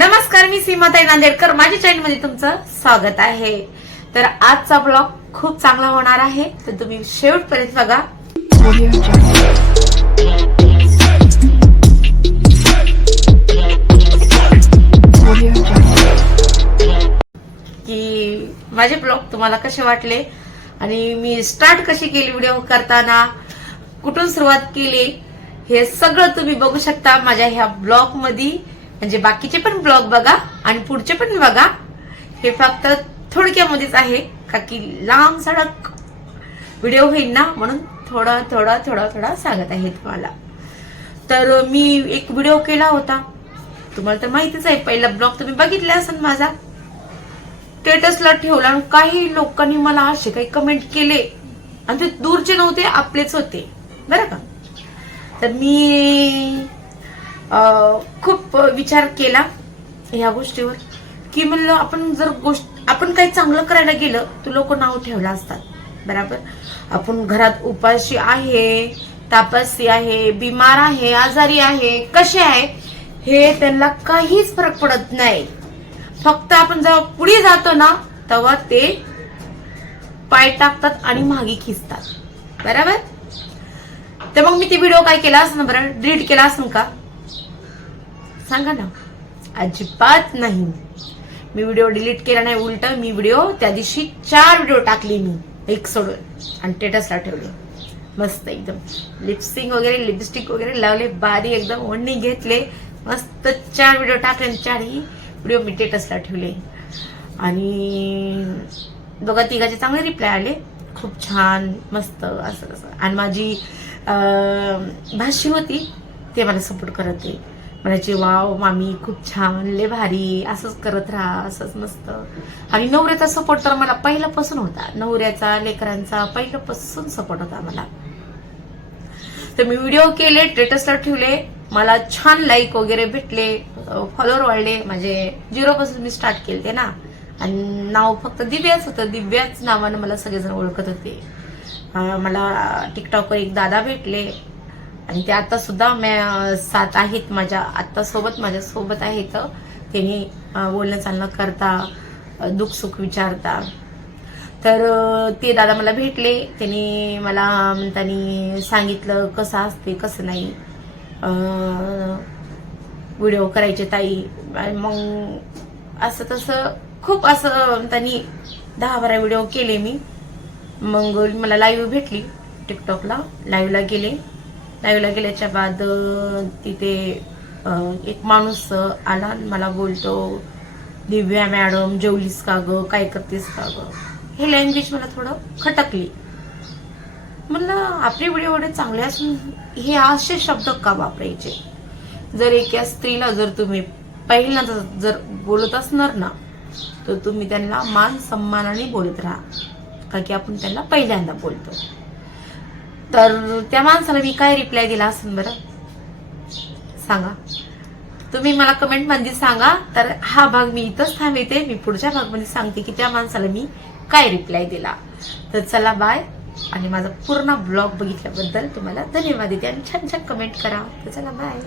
नमस्कार मी सीमाताई नांदेडकर. माझ्या चॅनलमध्ये तुमचं स्वागत आहे. तर आजचा ब्लॉग खूप चांगला होणार आहे. तर तुम्ही शेवटपर्यंत बघा. की माझे ब्लॉग तुम्हाला कसे वाटले? आणि मी स्टार्ट कशी केली व्हिडिओ करताना? कुठून सुरुवात केली? हे सगळं तुम्ही बघू शकता माझ्या ह्या ब्लॉगमध्ये म्हणजे बाकीचे पण ब्लॉग बघा आणि पुढचे पण बघा. हे फक्त थोडक्यामध्येच आहे का की लांब सडक व्हिडिओ होईल ना? म्हणून थोडा थोडा थोडा थोडा सांगत आहे तुम्हाला. तर मी एक व्हिडिओ केला होता. तुम्हाला तर माहितीच आहे पहिला ब्लॉग तुम्ही बघितला असाल माझा. स्टेटसला ठेवला आणि काही लोकांनी मला असे काही कमेंट केले. आणि ते दूरचे नव्हते आपलेच होते. बरं का? तर मी खूप विचार केला ह्या गोष्टीवर. की म्हणलं आपण जर गोष्ट आपण काही चांगलं करायला गेलं तर लोक नाव ठेवलं असतात. बरोबर? आपण घरात उपाशी आहे तापसी आहे बिमार आहे आजारी आहे कसे आहे हे त्यांना काहीच फरक पडत नाही. फक्त आपण जेव्हा पुढे जातो ना तेव्हा ते पाय टाकतात आणि मागे खिचतात बरोबर? तर मग मी ते व्हिडिओ काय केला असं ना बरं? डिलीट केला असं का? सांगा ना. अजिबात नाही. मी व्हिडिओ डिलीट केला नाही उलट मी व्हिडिओ त्या दिवशी चार व्हिडिओ टाकले मी एक सोडून. आणि स्टेटसला ठेवले. मस्त एकदम. लिपस्टिक वगैरे लिपस्टिक वगैरे लावले बारी एकदम ओढणी घेतले. मस्त चार व्हिडिओ टाकले आणि चारही व्हिडिओ मी स्टेटसला ठेवले. आणि दोघा तिघाचे चांगले रिप्लाय आले. खूप छान मस्त असं तसं आणि माझी भाषी होती ते मला सपोर्ट करत आहे म्हणायचे वाव मामी खूप छान ले भारी असंच करत राहा असंच मस्त. आणि नवऱ्याचा सपोर्ट तर मला पहिल्यापासून होता. नवऱ्याचा लेकरांचा पहिल्यापासून सपोर्ट होता मला. तर मी व्हिडिओ केले स्टेटसला ठेवले मला छान लाईक वगैरे भेटले फॉलोअर वाढले. म्हणजे झिरो पासून मी स्टार्ट केले ते ना. आणि नाव फक्त दिव्याच होतं. दिव्याच नावानं मला सगळेजण ओळखत होते. मला टिकटॉकवर एक दादा भेटले. आणि ते आता सुद्धा म्या- साथ आहेत माझ्या आता सोबत माझ्या सोबत आहेत. त्यांनी बोलणं चालणं करता दुःख सुख विचारता. तर ते दादा मला भेटले. त्यांनी मला त्यांनी सांगितलं कसं असते कसं नाही. व्हिडिओ करायचे ताई. मग असं तसं खूप असं त्यांनी दहा बारा व्हिडिओ केले मी. मग मला लाईव्ह भेटली टिकटॉकला लाईव्हला गेले. लाईव्हला गेल्याच्या बाद तिथे एक माणूस आला मला बोलतो दिव्या मॅडम जेवलीस का ग? काय करतेस का ग? हे लँग्वेज मला थोडं खटकली. म्हणलं आपले व्हिडिओ एवढे चांगले असून हे असे शब्द का वापरायचे? जर एका स्त्रीला जर तुम्ही पहिल्यांदा जर बोलत असणार ना तर तुम्ही त्यांना मान सन्मानाने बोलत राहा. का की आपण त्यांना पहिल्यांदा बोलतो. तर त्या माणसाला मी काय रिप्लाय दिला असेल बरं? सांगा. तुम्ही मला कमेंटमध्ये सांगा तर हा भाग मी इथंच थांबवते. मी पुढच्या भागमध्ये सांगते की त्या माणसाला मी काय रिप्लाय दिला. तर चला बाय आणि माझा पूर्ण ब्लॉग बघितल्याबद्दल तुम्हाला धन्यवाद देते. आणि छान छान कमेंट करा. तर चला बाय